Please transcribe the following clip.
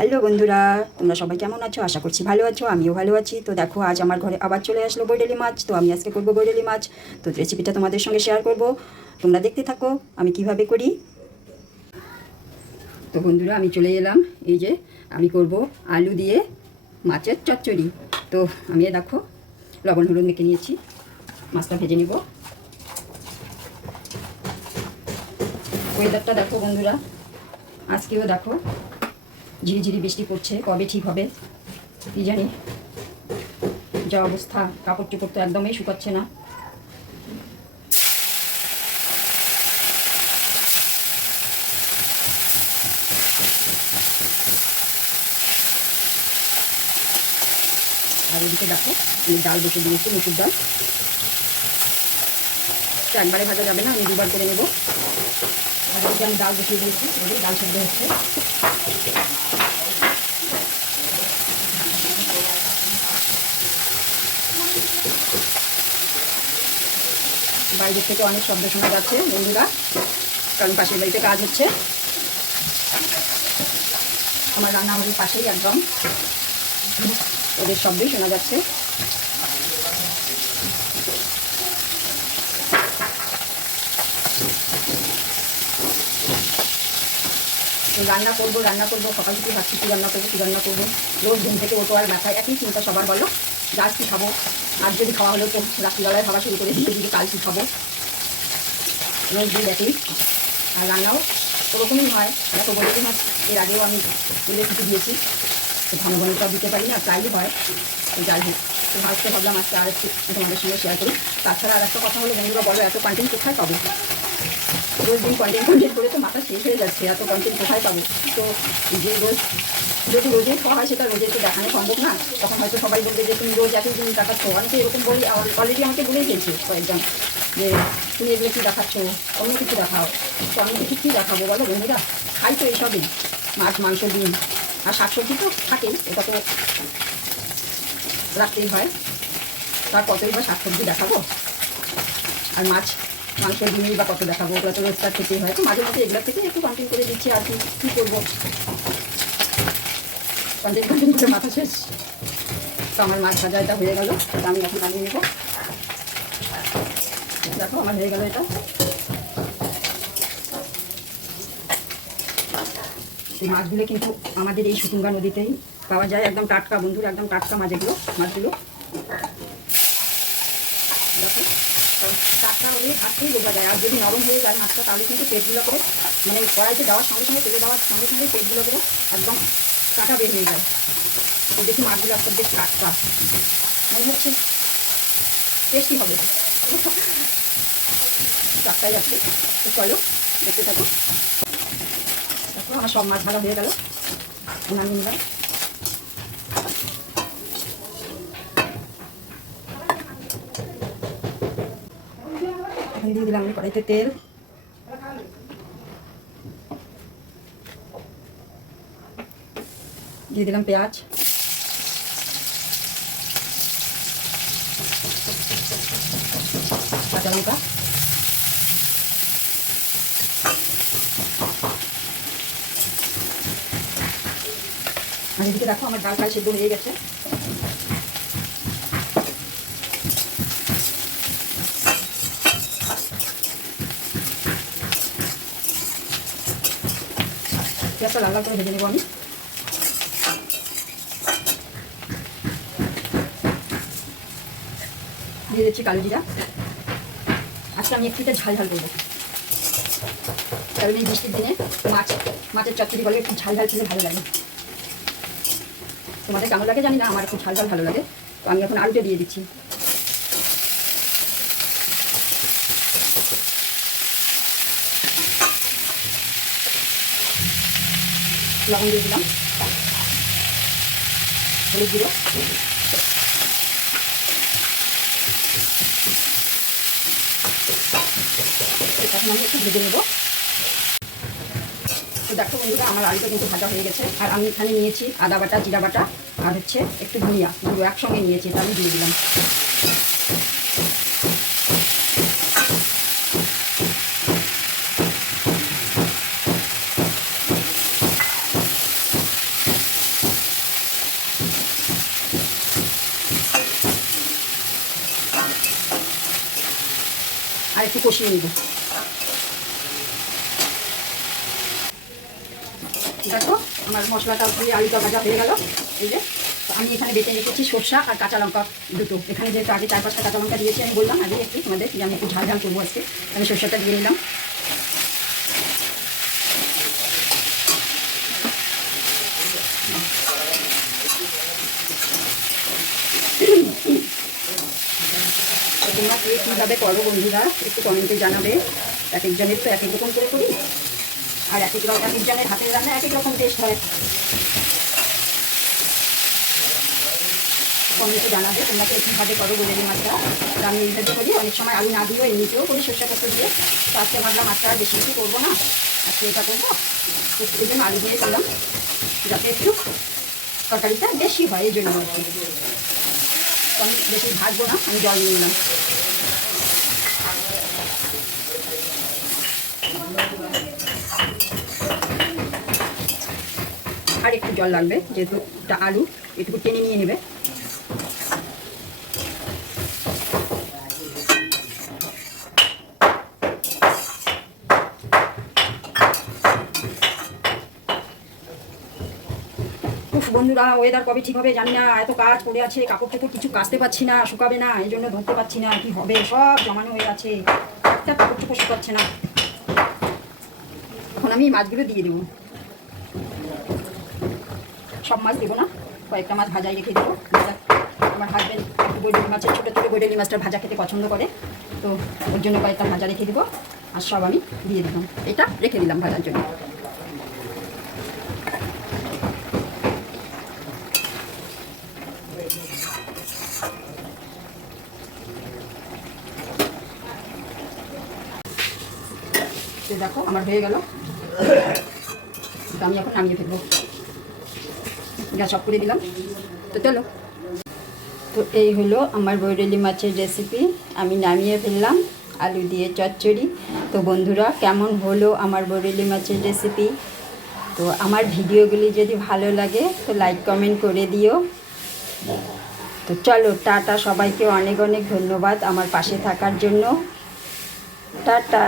Hello বন্ধুরা, তোমরা সবাই কেমন আছো? আশা করছি ভালো আছো, আমিও ভালো আছি। তো দেখো, আজ আমার ঘরে আবার চলে আসলো বৈডেলি মাছ, তো আমি আজকে করব বৈডেলি মাছ। তো রেসিপিটা তোমাদের সঙ্গে শেয়ার করব। তোমরা দেখতে থাকো, আমি কীভাবে করি। তো বন্ধুরা, আমি চলে এলাম। এই যে, আমি করব আলু দিয়ে মাছের চচ্চড়ি। তো আমি দেখো, লবণ হলুদ মেখে নিয়েছি, মাছটা ভেজে নিব। ওয়েদারটা দেখো বন্ধুরা, আজকেও দেখো ঝিরিঝিরি বৃষ্টি পড়ছে, কবে ঠিক হবে কি জানি। যা অবস্থা কাপড় চোপড় তো একদমই শুকাচ্ছে না। আর ওদিকে দেখো, আমি ডাল বসে দিয়েছি, মুসুর ডাল। একবারে ভাজা যাবে না, আমি দুবার করে নেব। আর ওদিকে আমি ডাল বসিয়ে দিয়েছি ডাল সেদ্ধ হচ্ছে। বাইরের থেকে অনেক শব্দ শোনা যাচ্ছে বন্ধুরা, কারণ পাশের বাড়িতে কাজ হচ্ছে। আমার রান্নাঘরের পাশেই একদম। ওদের শব্দই শোনা যাচ্ছে। রান্না করব রান্না করব, সকাল থেকে ভাবছি কী রান্না করব, কী রান্না করব। রোজ ঘুম থেকে ওটো আর মাথায় একই চিন্তা সবার বলো। আজ কী খাব? আজ যদি খাওয়া হলো তো রাত্রিবেলায় খাওয়া শুরু করে দিয়ে দিদি কাল কী খাব। রোজ দিন দেখি আর রান্নাও ওরকমই হয়। দেখো বলেছি মাছ এর আগেও আমি রেসিপি দিয়েছি। তো ঘন ঘন সব দিতে পারি না, প্রায়ই হয়। যাই হোক, তো ভাবতে ভাবলাম আজকে আর একটু তোমাদের সঙ্গে শেয়ার করি। তাছাড়া আর একটা কথা হলো, বন্ধুরা, বলো, এত কন্টেন্ট কোথায় পাবো? রোজ দিন কন্টেন্ট কন্টেন্ট করে তো মাথা শেষ হয়ে যাচ্ছে, এত কন্টেন্ট কোথায় পাবো? তো যে রোজ, যদি রোজই খাওয়া হয় সেটা রোজের তো দেখানো সম্ভব না। তখন হয়তো সবাই বলবে যে তুমি রোজ একই জিনিস দেখাচ্ছ। অনেকে এরকম বলি অলরেডি আমাকে বলেই গেছে কয়েকজন, যে তুমি এগুলো কী দেখাচ্ছ? অন্য কিছু দেখাও। তো অন্য কিছু কী দেখাবো বলো বন্ধুরা? খাই তো এইসবই, মাছ, মাংস, ডিম। আর শাকসবজি তো থাকেই, এটা তো রাখতেই হয়। তার কতই বা শাকসবজি দেখাবো? আর মাছ মাংস ডিমই বা কত দেখাবো, ওগুলো তো রোজকার থেকেই হয়। তো মাঝে মাঝে এগুলো থেকে একটু কন্টেন্ট করে দিচ্ছি আর কি, কী করব? কন্টেন্ট কন্টেন্ট করে মাথা শেষ। তো আমার মাছ ভাজা এটা হয়ে গেল, এটা আমি এখন নামিয়ে নেব। দেখো, আমার হয়ে গেল এটা। এই মাছগুলো কিন্তু আমাদের এই সুতুঙ্গা নদীতেই পাওয়া যায়। একদম টাটকা, বন্ধুর, একদম টাটকা মাছ এগুলো, মাছগুলো। কারণ টাটকা হলে ভাতকেই বোঝা যায়। আর যদি নরম হয়ে যায় মাছটা, তাহলে কিন্তু পেটগুলো করে মানে কড়াইতে দেওয়ার সঙ্গে সঙ্গে, তেলে দেওয়ার সঙ্গে সঙ্গে পেটগুলো করে একদম কাটা বের হয়ে যায়। তো দেখি মাছগুলো একটা বেশ টাটকা মনে হচ্ছে টেস্টি হবে। টাটকাই যাচ্ছে তো চলো, দেখতে থাকো। আমার সব মাছ ভালো হয়ে গেল। নামিয়ে এখন দিয়ে দিলাম কড়াইতে তেল। দিয়ে দিলাম পেঁয়াজ। কাঁচা লঙ্কা। আর এদিকে দেখো আমার ডাল ফ্রাই সেদ্ধ হয়ে গেছে। পেঁয়াজটা লাল লাল করে ভেজে নেব আমি। দিয়ে দিচ্ছি কালো জিরা। আজকে আমি একটু ঝাল ঝাল করব। কারণ এই বৃষ্টির দিনে মাছ, মাছের চচ্চড়ি বলে একটু ঝাল ঝাল খেলে ভালো লাগে। তোমাদের কেমন লাগে জানি না, আমার একটু ঝাল ঝাল ভালো লাগে। তো আমি এখন আলুটা দিয়ে দিচ্ছি। লবণ দিয়ে দিলাম। হলুদ গুঁড়ো। এখন আমি একটু ভেজে নেব। তো দেখো বন্ধুরা, আমার আলুটা কিন্তু ভাজা হয়ে গেছে। আর আমি এখানে নিয়েছি আদা বাটা, জিরা বাটা, আর হচ্ছে একটু ধনিয়া। দুটো একসঙ্গে নিয়েছি এটা আমি দিয়ে দিলাম। আর একটু কষিয়ে দেখো, আমার মশলাটা আলুটা ভাজা হয়ে গেল। এই যে আমি এখানে বেটে রেখেছি সর্ষা আর কাঁচা লঙ্কা দুটো। এখানে যেহেতু আগে চার পাঁচটা কাঁচা লঙ্কা দিয়েছি, আমি বললাম আগে একটু তোমাদের যে আমি একটু ঝাল ঝাল করব আজকে আমি সর্ষাটা দিয়ে নিলাম তো তোমরা কে কীভাবে করো বন্ধুরা? একটু কমেন্টে জানাবে। এক একজনের তো এক এক রকম করে করি। আর এক এক রকম এক একজনের হাতের রান্না এক এক রকম টেস্ট হয়। কমেন্টে জানাবে তোমরা কে কীভাবে করো দিই মাছটা। আমি এইভাবে করি। অনেক সময় আলু না দিয়েও এমনিতেও করি সর্ষে কষ্ট দিয়ে। তো আজকে ভাবলাম মাছটা বেশি কিছু করব না। আজকে এটা করব। এই জন্য আলু দিয়ে করলাম যাতে একটু তরকারিটা বেশি হয় এই জন্য। আমি বেশি ভাজবো না, আমি জল দিয়ে নিলাম। আর একটু জল লাগবে, যেহেতু আলু একটু টেনে নিয়ে নেবে। বন্ধুরা ওয়েদার কবে ঠিক হবে জানি না। এত কাজ পড়ে আছে, কাপড় টাপড় কিছু কাচতে পারছি না, শুকাবে না, এই জন্য ধরতে পারছি না, কি হবে? সব জমানো হয়ে আছে। একটা কাপড় টাপড় শুকাচ্ছে না। এখন আমি মাছগুলো দিয়ে দেবো। সব মাছ দেবো না, কয়েকটা মাছ ভাজাই রেখে দেবো। আমার হাজব্যান্ড একটু বৈডলি মাছের, ছোটো ছোটো বৈডলি মাছটা ভাজা খেতে পছন্দ করে। তো ওর জন্য কয়েকটা ভাজা রেখে দেবো। আর সব আমি দিয়ে দিলাম। এটা রেখে দিলাম ভাজার জন্য। দেখো, আমার হয়ে গেল। আমি এখন নামিয়ে ফেলব। গ্যাস অফ করে দিলাম। তো চলো। তো এই হলো আমার বৈরলি মাছের রেসিপি আমি নামিয়ে ফেললাম আলু দিয়ে চচ্চড়ি। তো বন্ধুরা, কেমন হলো আমার বৈরলি মাছের রেসিপি তো আমার ভিডিওগুলি যদি ভালো লাগে, তো লাইক কমেন্ট করে দিও। তো চলো, টাটা। সবাইকে অনেক অনেক ধন্যবাদ আমার পাশে থাকার জন্য। টাটা।